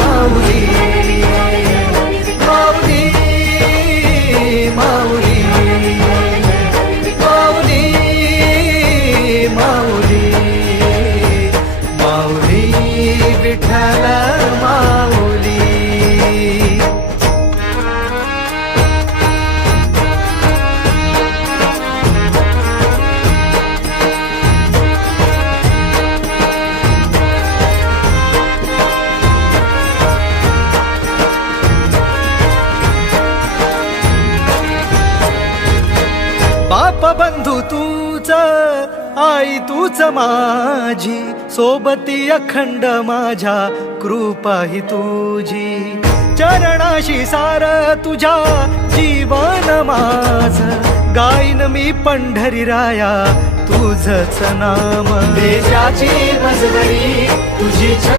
माऊली माऊली माऊली माऊली माऊली माऊली विठ्ठल माऊली. बाप बंधू तूच आई तूच माझी सोबती अखंड माझ्या कृपा ही तुझी चरणाशी सार तुझ्या जीवन माझ गाईन मी पंढरी राया तुझच नाम देशाची मजबरी तुझी